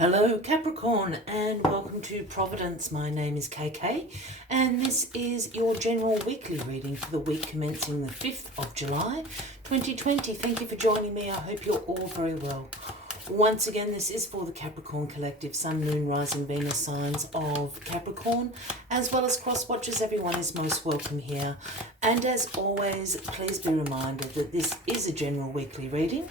Hello Capricorn and welcome to Providence. My name is KK and this is your general weekly reading for the week commencing the 5th of July 2020. Thank you for joining me. I hope you're all very well. Once again, this is for the Capricorn Collective, Sun, Moon, Rising, Venus signs of Capricorn, as well as cross watchers. Everyone is most welcome here. And as always, please be reminded that this is a general weekly reading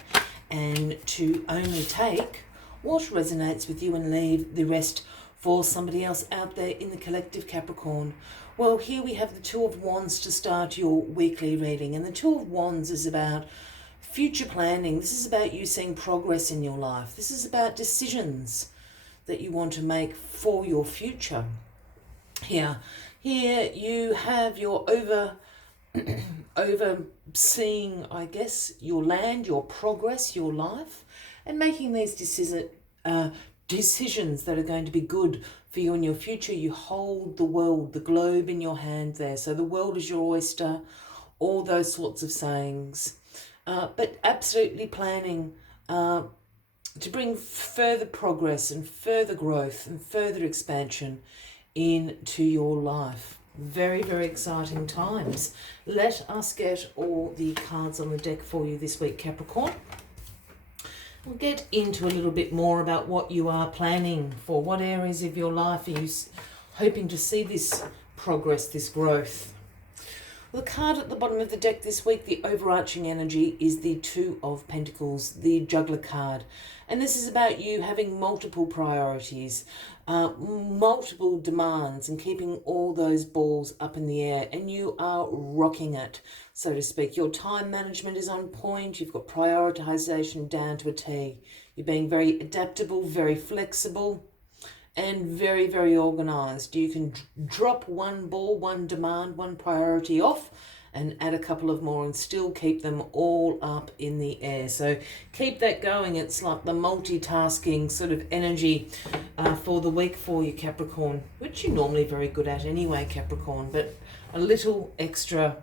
and to only take what resonates with you and leave the rest for somebody else out there in the collective Capricorn. Well, here we have the Two of Wands to start your weekly reading, and the Two of Wands is about future planning. This is about you seeing progress in your life. This is about decisions that you want to make for your future. Here you have your overseeing, I guess, your land, your progress, your life, and making these decisions that are going to be good for you in your future. You hold the world, the globe in your hand there. So the world is your oyster, all those sorts of sayings. But absolutely planning to bring further progress and further growth and further expansion into your life. Very, very exciting times. Let us get all the cards on the deck for you this week, Capricorn. We'll get into a little bit more about what you are planning for. What areas of your life are you hoping to see this progress, this growth? The card at the bottom of the deck this week, the overarching energy, is the Two of Pentacles, the Juggler card. And this is about you having multiple priorities, multiple demands, and keeping all those balls up in the air. And you are rocking it, so to speak. Your time management is on point. You've got prioritization down to a T. You're being very adaptable, very flexible, and very, very organized. You can drop one ball, one demand, one priority off and add a couple of more and still keep them all up in the air. So keep that going. It's like the multitasking sort of energy for the week for you, Capricorn, which you're normally very good at anyway, Capricorn, but a little extra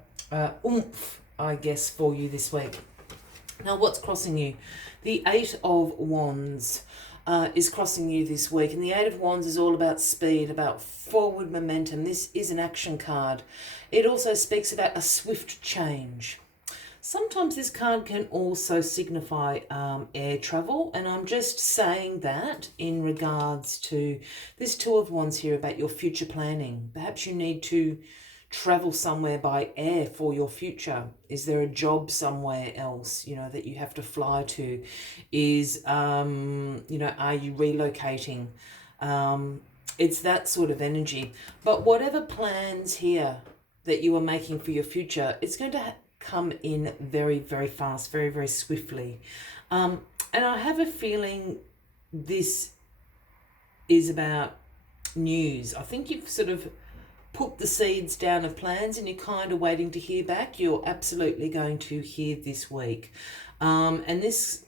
oomph, I guess, for you this week. Now, what's crossing you? The Eight of Wands is crossing you this week, and the Eight of Wands is all about speed, about forward momentum. This is an action card. It also speaks about a swift change. Sometimes this card can also signify air travel, and I'm just saying that in regards to this Two of Wands here about your future planning. Perhaps you need to travel somewhere by air for your future. Is there a job somewhere else, that you have to fly to? Is, are you relocating? It's that sort of energy. But whatever plans here that you are making for your future, it's going to come in very, very fast, very, very swiftly. And I have a feeling this is about news. I think you've sort of put the seeds down of plans and you're kind of waiting to hear back. You're absolutely going to hear this week. And this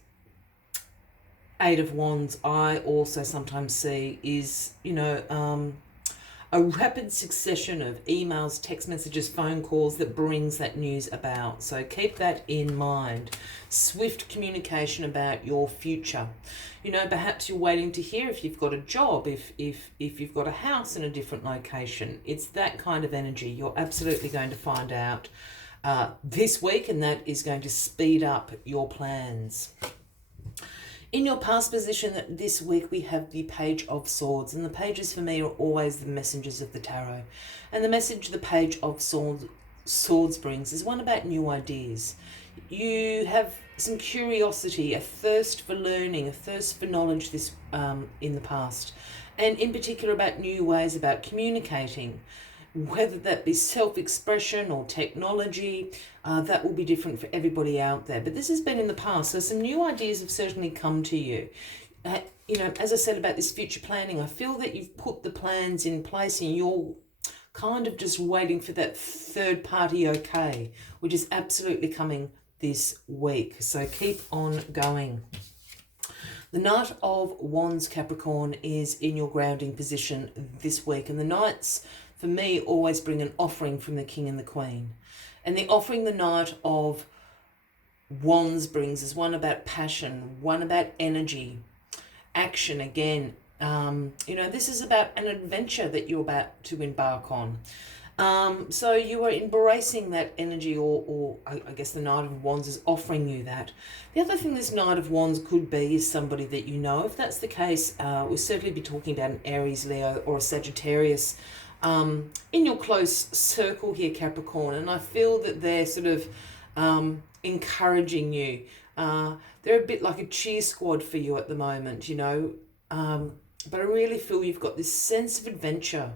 Eight of Wands, I also sometimes see is, a rapid succession of emails, text messages, phone calls that brings that news about. So keep that in mind. Swift communication about your future. Perhaps you're waiting to hear if you've got a job, if you've got a house in a different location. It's that kind of energy. You're absolutely going to find out this week, and that is going to speed up your plans. In your past position this week, we have the Page of Swords. And the pages for me are always the messengers of the tarot. And the message the Page of Swords brings is one about new ideas. You have some curiosity, a thirst for learning, a thirst for knowledge this in the past. And in particular about new ways about communicating. Whether that be self-expression or technology, that will be different for everybody out there. But this has been in the past, so some new ideas have certainly come to you. As I said about this future planning, I feel that you've put the plans in place and you're kind of just waiting for that third party okay, which is absolutely coming this week. So keep on going. The Knight of Wands, Capricorn, is in your grounding position this week, and the Knights, for me, always bring an offering from the King and the Queen. And the offering the Knight of Wands brings is one about passion, one about energy, action again. This is about an adventure that you're about to embark on. So you are embracing that energy, or I guess the Knight of Wands is offering you that. The other thing this Knight of Wands could be is somebody that you know. If that's the case, we'll certainly be talking about an Aries, Leo, or a Sagittarius in your close circle here, Capricorn. And I feel that they're sort of encouraging you. They're a bit like a cheer squad for you at the moment, but I really feel you've got this sense of adventure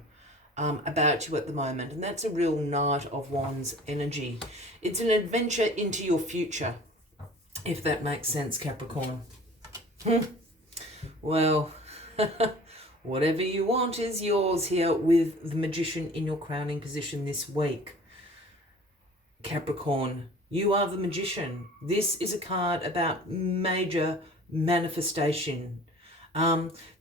about you at the moment, and that's a real Knight of Wands energy. It's an adventure into your future, if that makes sense, Capricorn. Well, whatever you want is yours here with the Magician in your crowning position this week. Capricorn, you are the Magician. This is a card about major manifestation.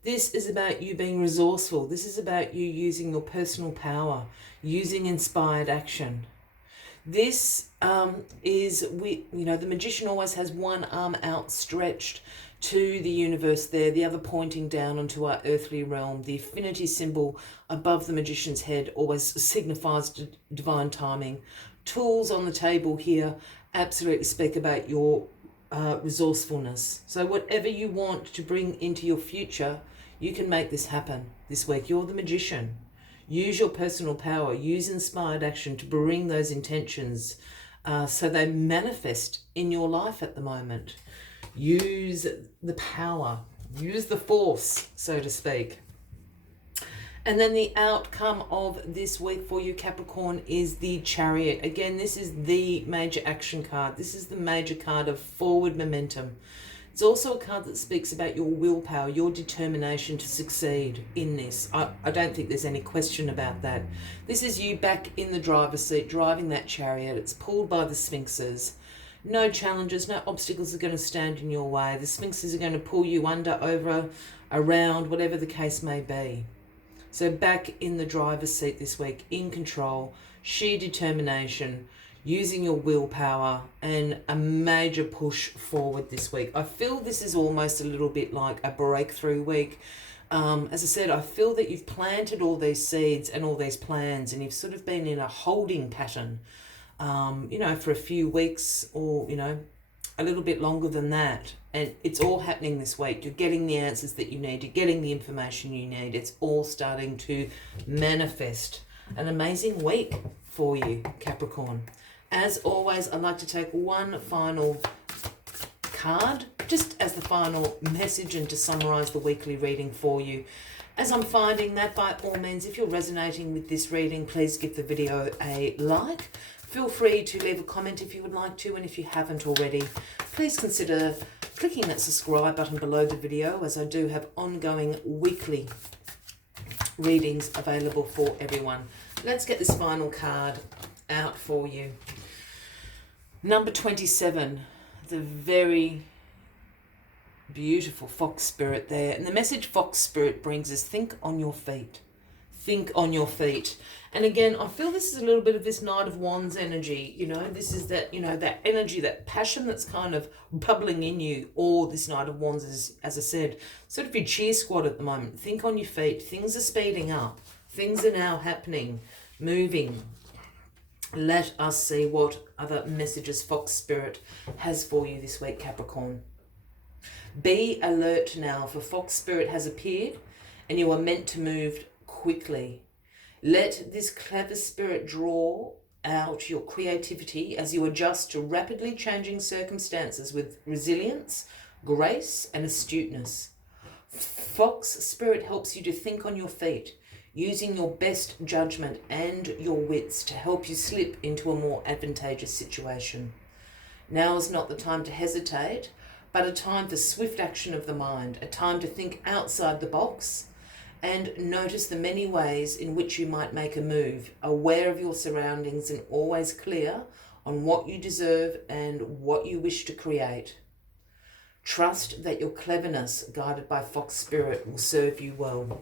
This is about you being resourceful. This is about you using your personal power, using inspired action. This the Magician always has one arm outstretched to the universe there, the other pointing down onto our earthly realm. The affinity symbol above the Magician's head always signifies divine timing. Tools on the table here absolutely speak about your resourcefulness. So whatever you want to bring into your future, you can make this happen this week. You're the Magician. Use your personal power, use inspired action to bring those intentions so they manifest in your life at the moment. Use the power, use the force, so to speak. And then the outcome of this week for you, Capricorn, is the Chariot. Again, this is the major action card. This is the major card of forward momentum. It's also a card that speaks about your willpower, your determination to succeed in this. I don't think there's any question about that. This is you back in the driver's seat, driving that chariot. It's pulled by the Sphinxes. No challenges, no obstacles are going to stand in your way. The Sphinxes are going to pull you under, over, around, whatever the case may be. So back in the driver's seat this week, in control, sheer determination, using your willpower, and a major push forward this week. I feel this is almost a little bit like a breakthrough week. As I said, I feel that you've planted all these seeds and all these plans, and you've sort of been in a holding pattern, for a few weeks or, a little bit longer than that. And it's all happening this week. You're getting the answers that you need. You're getting the information you need. It's all starting to manifest. An amazing week for you, Capricorn. As always, I'd like to take one final card, just as the final message and to summarize the weekly reading for you. As I'm finding that, by all means, if you're resonating with this reading, please give the video a like. Feel free to leave a comment if you would like to, and if you haven't already, please consider clicking that subscribe button below the video, as I do have ongoing weekly readings available for everyone. Let's get this final card out for you. Number 27, the very beautiful Fox Spirit there. And the message Fox Spirit brings is think on your feet. Think on your feet. And again, I feel this is a little bit of this Knight of Wands energy. This is that, that energy, that passion that's kind of bubbling in you. Or this Knight of Wands is, as I said, sort of your cheer squad at the moment. Think on your feet. Things are speeding up. Things are now happening, moving. Let us see what other messages Fox Spirit has for you this week, Capricorn. Be alert now, for Fox Spirit has appeared and you are meant to move quickly. Let this clever spirit draw out your creativity as you adjust to rapidly changing circumstances with resilience, grace, and astuteness. Fox Spirit helps you to think on your feet, using your best judgment and your wits to help you slip into a more advantageous situation. Now is not the time to hesitate, but a time for swift action of the mind, a time to think outside the box and notice the many ways in which you might make a move, aware of your surroundings and always clear on what you deserve and what you wish to create. Trust that your cleverness, guided by Fox Spirit, will serve you well.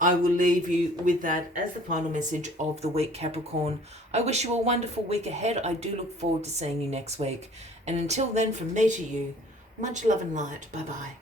I will leave you with that as the final message of the week, Capricorn. I wish you a wonderful week ahead. I do look forward to seeing you next week. And until then, from me to you, much love and light. Bye-bye.